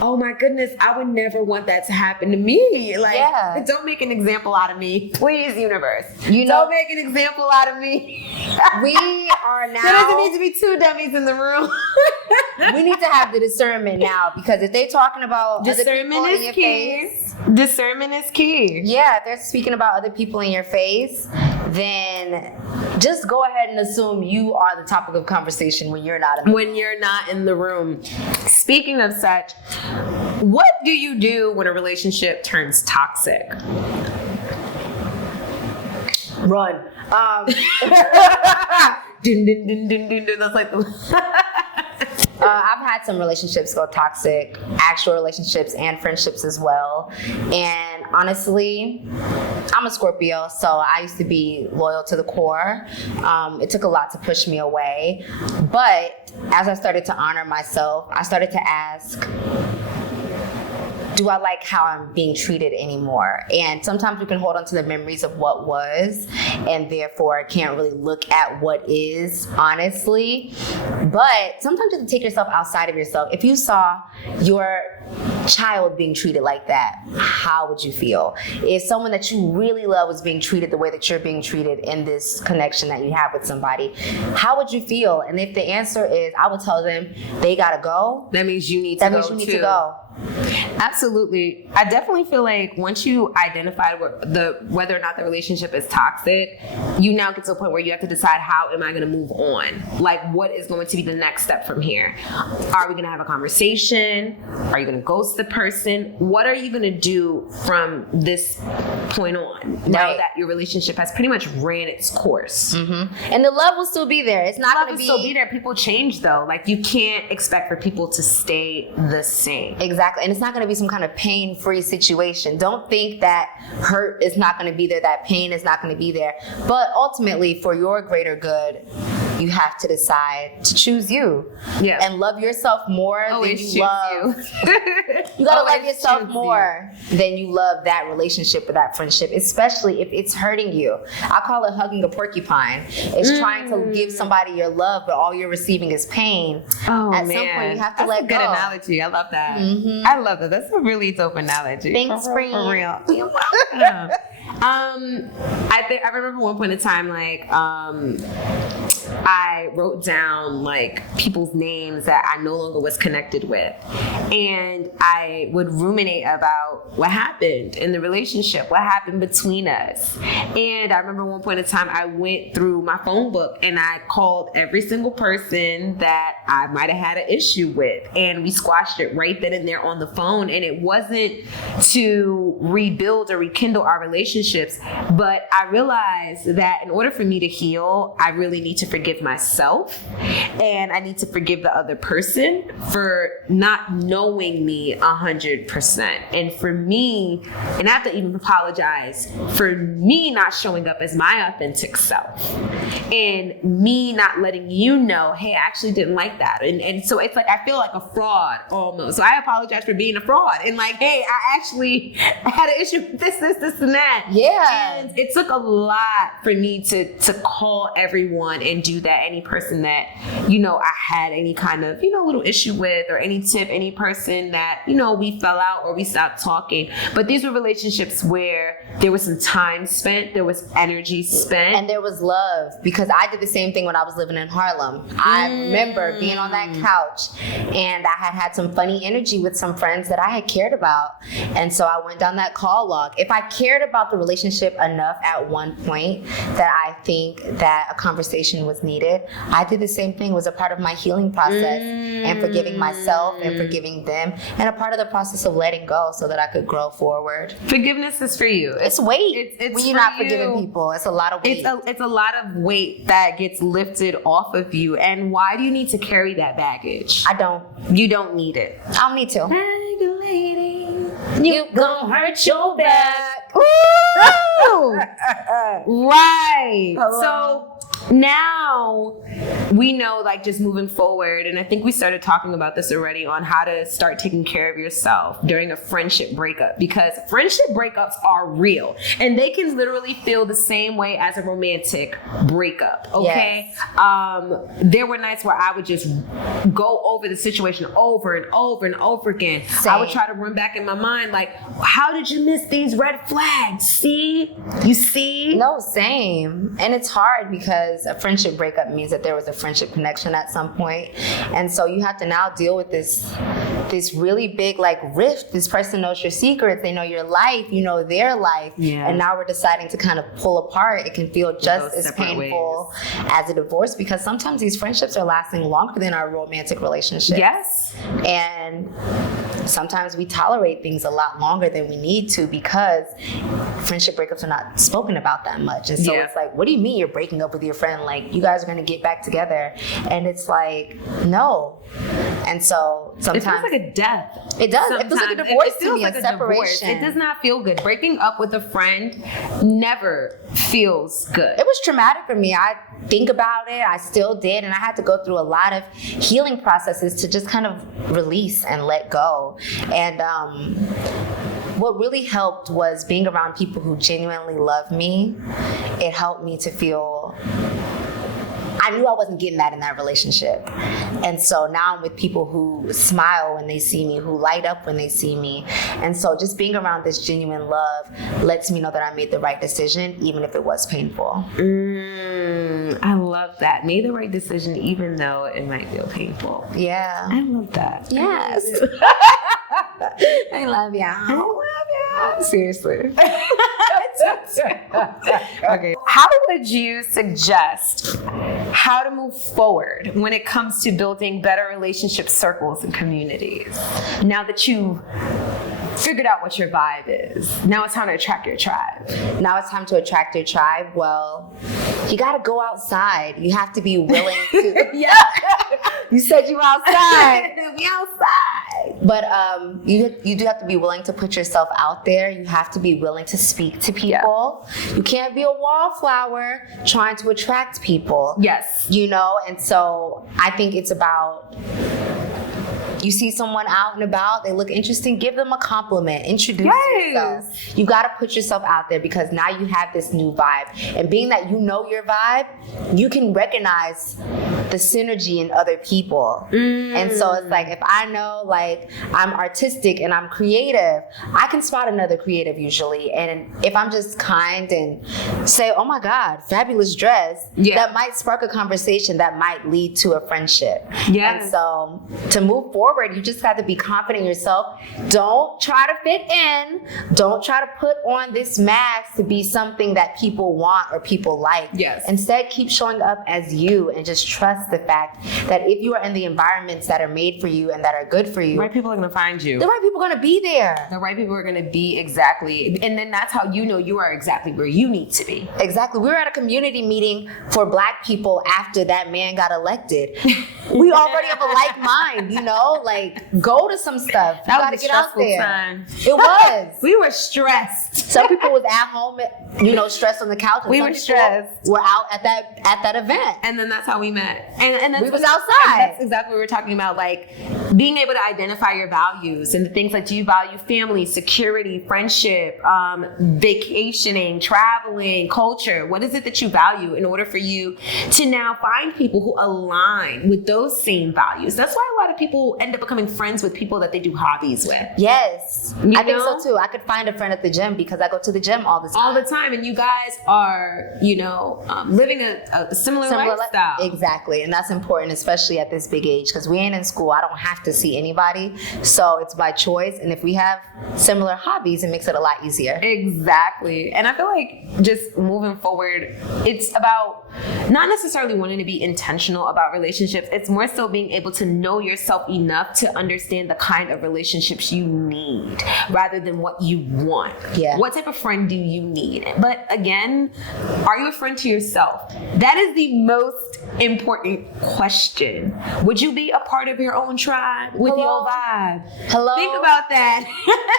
oh my goodness, I would never want that to happen to me. Like, don't make an example out of me. Please, universe. Don't make an example out of me. We are now... There doesn't need to be 2 dummies in the room. We need to have the discernment now, because if they're talking about discernment other people in your face... Discernment is key. Yeah, if they're speaking about other people in your face, then just go ahead and assume you are the topic of conversation when you're not in the room. Speaking of such, what do you do when a relationship turns toxic? Run. Dun, dun, dun, dun, dun, dun. That's like the... I've had some relationships go toxic, actual relationships and friendships as well. And honestly, I'm I'm a Scorpio, so I used to be loyal to the core. It took a lot to push me away. But as I started to honor myself, I started to ask, do I like how I'm being treated anymore? And sometimes we can hold on to the memories of what was, and therefore can't really look at what is, honestly. But sometimes you have to take yourself outside of yourself. If you saw your child being treated like that, how would you feel? If someone that you really love was being treated the way that you're being treated in this connection that you have with somebody, how would you feel? And if the answer is, I would tell them they gotta go, that means you need to go. That means you need to go. Absolutely. I definitely feel like once you identify whether or not the relationship is toxic, you now get to a point where you have to decide, how am I going to move on? Like, what is going to be the next step from here? Are we going to have a conversation? Are you going to ghost the person? What are you going to do from this point on, now that your relationship has pretty much ran its course? Mm-hmm. And the love will still be there. It's not going to be... still be there. People change, though. Like, you can't expect for people to stay the same. Exactly. And it's not going to be some kind of pain-free situation. Don't think that hurt is not going to be there, that pain is not going to be there. But ultimately, for your greater good, you have to decide to choose you. Yeah. And love yourself more than you love. You gotta love yourself more than you love that relationship or that friendship, especially if it's hurting you. I call it hugging a porcupine. It's trying to give somebody your love, but all you're receiving is pain. At some point, you have to let go. That's a good analogy. I love that. I love that. That's a really dope analogy. Thanks, for real. You're welcome. I remember one point in time, like, I wrote down like people's names that I no longer was connected with, and I would ruminate about what happened in the relationship, what happened between us. And I remember one point in time I went through my phone book and I called every single person that I might have had an issue with, and we squashed it right then and there on the phone. And it wasn't to rebuild or rekindle our relationships, but I realized that in order for me to heal, I really need to forgive myself, and I need to forgive the other person for not knowing me 100%. And for me, and I have to even apologize for me not showing up as my authentic self, and me not letting you know, hey, I actually didn't like that. And so it's like, I feel like a fraud almost. So I apologize for being a fraud, and like, hey, I actually had an issue with this, and that. Yeah. And it took a lot for me to call everyone and do that. Any person that, I had any kind of, little issue with, or any person that, we fell out or we stopped talking. But these were relationships where there was some time spent, there was energy spent. And there was love, because I did the same thing when I was living in Harlem. I remember being on that couch, and I had some funny energy with some friends that I had cared about. And so I went down that call log. If I cared about the relationship enough at one point that I think that a conversation was needed, I did the same thing. It was a part of my healing process, and forgiving myself and forgiving them, and a part of the process of letting go so that I could grow forward. Forgiveness is for you. It's weight. It's when you're not forgiving people. It's a lot of weight. It's a lot of weight that gets lifted off of you. And why do you need to carry that baggage? I don't. You don't need it. I don't need to. You gonna hurt your back. Right. Hello. So now we know, like, just moving forward, and I think we started talking about this already, on how to start taking care of yourself during a friendship breakup, because friendship breakups are real, and they can literally feel the same way as a romantic breakup. Okay. Yes. There were nights where I would just go over the situation over and over and over again. Same. I would try to run back in my mind, like, how did you miss these red flags? See? You see? No, same. And it's hard because a friendship breakup means that there was a friendship connection at some point. And so you have to now deal with this really big, like, rift. This person knows your secrets. They know your life. You know their life. Yeah. And now we're deciding to kind of pull apart. It can feel just as painful as a divorce, because sometimes these friendships are lasting longer than our romantic relationships. Yes. And sometimes we tolerate things a lot longer than we need to, because friendship breakups are not spoken about that much. And so it's like, what do you mean you're breaking up with your friend? Like, you guys are going to get back together. And it's like, no, And so sometimes it feels like a death. It does. It feels like a divorce to me, a separation. It does not feel good. Breaking up with a friend never feels good. It was traumatic for me. I think about it. I still did. And I had to go through a lot of healing processes to just kind of release and let go. And what really helped was being around people who genuinely love me. It helped me to feel, I knew I wasn't getting that in that relationship. And so now I'm with people who smile when they see me, who light up when they see me. And so just being around this genuine love lets me know that I made the right decision, even if it was painful. I love that. Made the right decision, even though it might feel painful. Yeah. I love that. Yes. I love you. I love you. Seriously. Okay. How would you suggest how to move forward when it comes to building better relationship circles and communities? Now that you've figured out what your vibe is, now it's time to attract your tribe. Now it's time to attract your tribe. Well, you got to go outside. You have to be willing to. Yeah. You said you outside. Be outside. But you do have to be willing to put yourself out there. You have to be willing to speak to people. Yeah. You can't be a wallflower trying to attract people. Yes. You know, and so I think it's about, you see someone out and about, they look interesting, give them a compliment, introduce yourself. You got to put yourself out there because now you have this new vibe. And being that you know your vibe, you can recognize the synergy in other people. And so it's like, if I know like I'm artistic and I'm creative, I can spot another creative usually. And if I'm just kind and say, oh my God, fabulous dress, that might spark a conversation that might lead to a friendship. And so to move forward, you just have to be confident in yourself. Don't try to fit in. Don't try to put on this mask to be something that people want or people like. Instead, keep showing up as you and just trust the fact that if you are in the environments that are made for you and that are good for you, the right people are going to find you. The right people are going to be there. The right people are going to be exactly. And then that's how you know you are exactly where you need to be. Exactly. We were at a community meeting for Black people after that man got elected. We already have a like mind, you know? Like, go to some stuff. You got to get out there. Time. It was. We were stressed. Some people was at home, you know, stressed on the couch. We were stressed. We're out at that event. And then that's how we met. And that's we was outside. That's exactly what we were talking about. Like, being able to identify your values and the things like, do you value family, security, friendship, vacationing, traveling, culture? What is it that you value in order for you to now find people who align with those same values? That's why a lot of people end up becoming friends with people that they do hobbies with. Yes. I think so too. I could find a friend at the gym because I go to the gym all the time. All the time. And you guys are, you know, living a similar lifestyle. Exactly. And that's important, especially at this big age, because we ain't in school. I don't have to see anybody. So it's by choice. And if we have similar hobbies, it makes it a lot easier. Exactly. And I feel like just moving forward, it's about not necessarily wanting to be intentional about relationships. It's more so being able to know yourself enough to understand the kind of relationships you need rather than what you want. Yeah. What type of friend do you need? But again, are you a friend to yourself? That is the most important question. Would you be a part of your own tribe with your vibe? Hello. Think about that.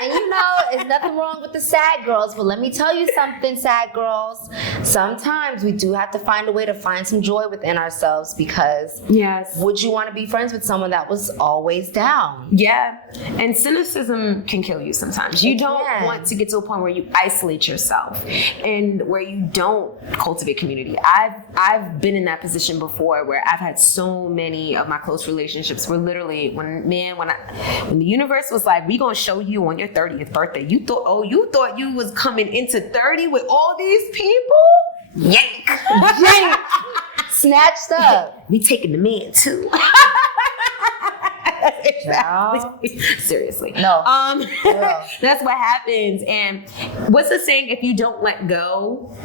And you know, there's nothing wrong with the sad girls, but let me tell you something, sad girls. Sometimes we do have to find a way to find some joy within ourselves because would you want to be friends with someone that was always down? Yeah. And cynicism can kill you sometimes. You don't want to get to a point where you isolate yourself and where you don't cultivate community. I've been in that position before where I've had so many of my close relationships where literally when the universe was like, we gonna show you on your 30th birthday, you thought you was coming into 30 with all these people? Yank. Yank. Snatched up. We taking the man too. Exactly. Seriously. No. That's what happens. And what's the saying? If you don't let go,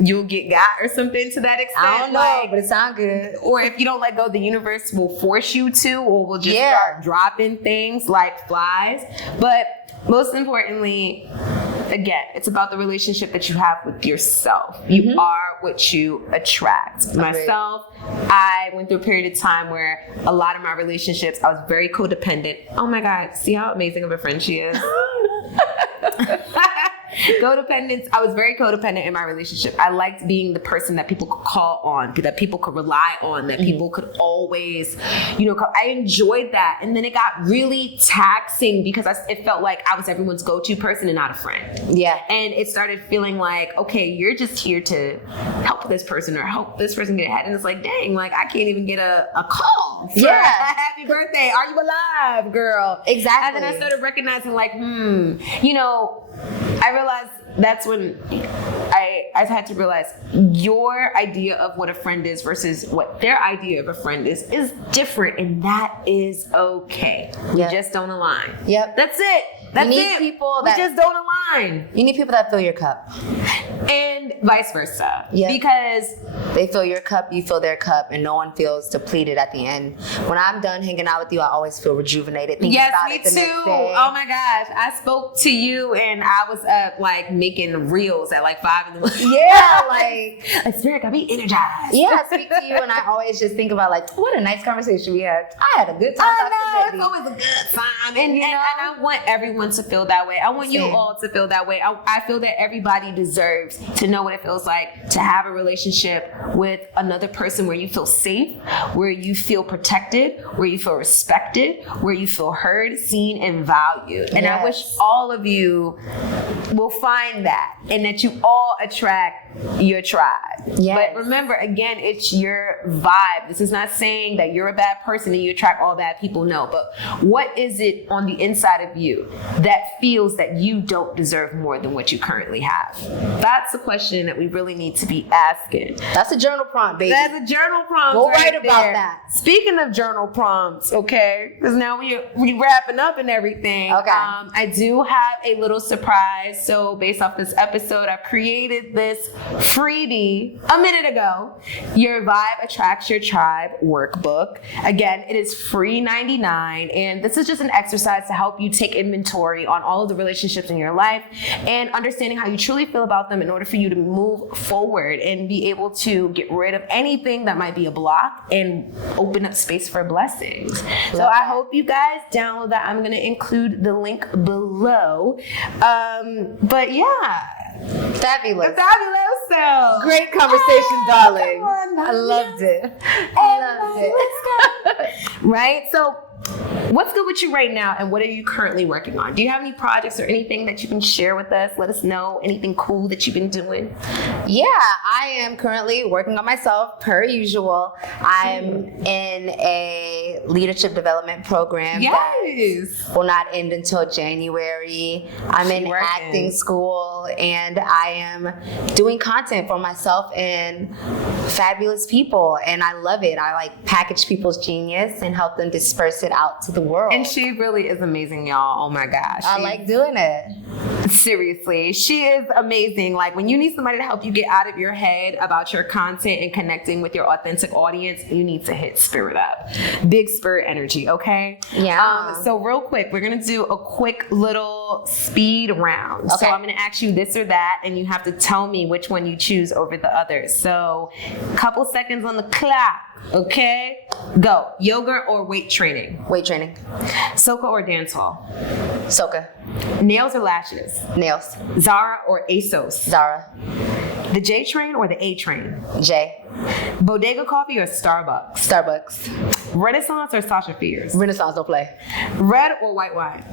you'll get got or something to that extent. I don't know, but it sounds good. Or if you don't let go, the universe will force you to, or will just start dropping things like flies. But most importantly, again, it's about the relationship that you have with yourself. You are what you attract. Myself, I went through a period of time where a lot of my relationships, I was very codependent. Oh my God, see how amazing of a friend she is? Codependence. I was very codependent in my relationship. I liked being the person that people could call on, that people could rely on, that people could always, I enjoyed that. And then it got really taxing because it felt like I was everyone's go-to person and not a friend. Yeah. And it started feeling like, okay, you're just here to help this person or help this person get ahead. And it's like, dang, like I can't even get a call. Yeah. Happy birthday. Are you alive, girl? Exactly. And then I started recognizing like, I realized that's when I had to realize your idea of what a friend is versus what their idea of a friend is different, and that is okay. We just don't align. Yep. That's it. That's it. People we just don't align. You need people that fill your cup. And vice versa. Yeah. Because they fill your cup, you fill their cup, and no one feels depleted at the end. When I'm done hanging out with you, I always feel rejuvenated. Yes, me too. Oh my gosh. I spoke to you and I was up like making reels at like 5 in the morning. Yeah, like Spirit got me energized. Yeah, I speak to you and I always just think about like, what a nice conversation we had. I had a good time. I know, it's always a good time. And I want everyone to feel that way. I want you all to feel that way. I feel that everybody deserves to know what it feels like to have a relationship with another person where you feel safe, where you feel protected, where you feel respected, where you feel heard, seen, and valued. And I wish all of you will find that and that you all attract your tribe. Yes. But remember, again, it's your vibe. This is not saying that you're a bad person and you attract all bad people. No, but what is it on the inside of you that feels that you don't deserve more than what you currently have? That's the question that we really need to be asking. That's a journal prompt, baby. That's a journal prompt. Go write about that. Speaking of journal prompts, okay, because now we wrapping up and everything. Okay. I do have a little surprise. So based off this episode, I've created this freebie a minute ago. Your Vibe Attracts Your Tribe workbook. Again, it is free $99, and this is just an exercise to help you take inventory on all of the relationships in your life and understanding how you truly feel about them in order for you to move forward and be able to get rid of anything that might be a block and open up space for blessings. So I hope you guys download that. I'm going to include the link below. But yeah. Fabulous. So great conversation, darling. I loved it. Right? So what's good with you right now, and what are you currently working on? Do you have any projects or anything that you can share with us? Let us know anything cool that you've been doing. Yeah, I am currently working on myself per usual. I'm in a leadership development program that will not end until January. I'm in acting school, and I am doing content for myself and fabulous people, and I love it. I like package people's genius and help them disperse it out to the world. And she really is amazing, y'all. Oh my gosh. I like doing it. Seriously, she is amazing. Like when you need somebody to help you get out of your head about your content and connecting with your authentic audience, you need to hit Spirit up. Big Spirit energy, okay? Yeah. So real quick, we're going to do a quick little speed round. Okay. So I'm going to ask you this or that, and you have to tell me which one you choose over the other. So couple seconds on the clock. Okay, go. Yoga or weight training? Weight training. Soca or dancehall? Soca. Nails or lashes? Nails. Zara or ASOS? Zara. The J train or the A train? J. Bodega coffee or Starbucks? Starbucks. Renaissance or Sasha Fierce? Renaissance, don't play. Red or white wine?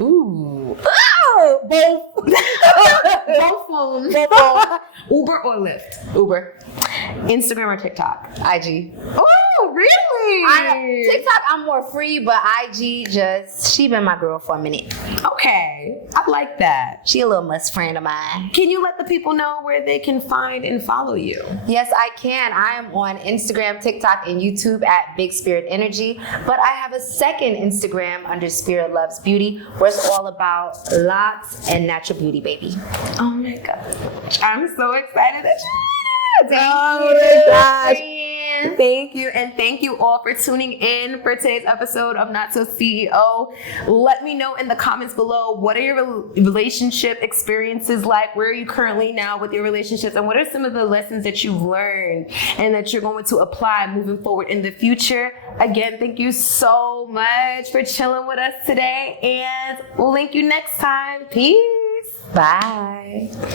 Ooh. Oh, both. Both phones. Uber or Lyft? Uber. Instagram or TikTok? IG. Oh, really? TikTok, I'm more free, but IG she been my girl for a minute. Okay, I like that. She a little must friend of mine. Can you let the people know where they can find and follow you? Yes, I can. I am on Instagram, TikTok, and YouTube at Big Spirit Energy, but I have a second Instagram under Spirit Loves Beauty, where it's all about locks and natural beauty, baby. Oh my God. I'm so excited that Thank you. again. Thank you. And thank you all for tuning in for today's episode of Not So CEO. Let me know in the comments below, what are your relationship experiences like? Where are you currently now with your relationships? And what are some of the lessons that you've learned and that you're going to apply moving forward in the future? Again, thank you so much for chilling with us today. And we'll link you next time. Peace. Bye.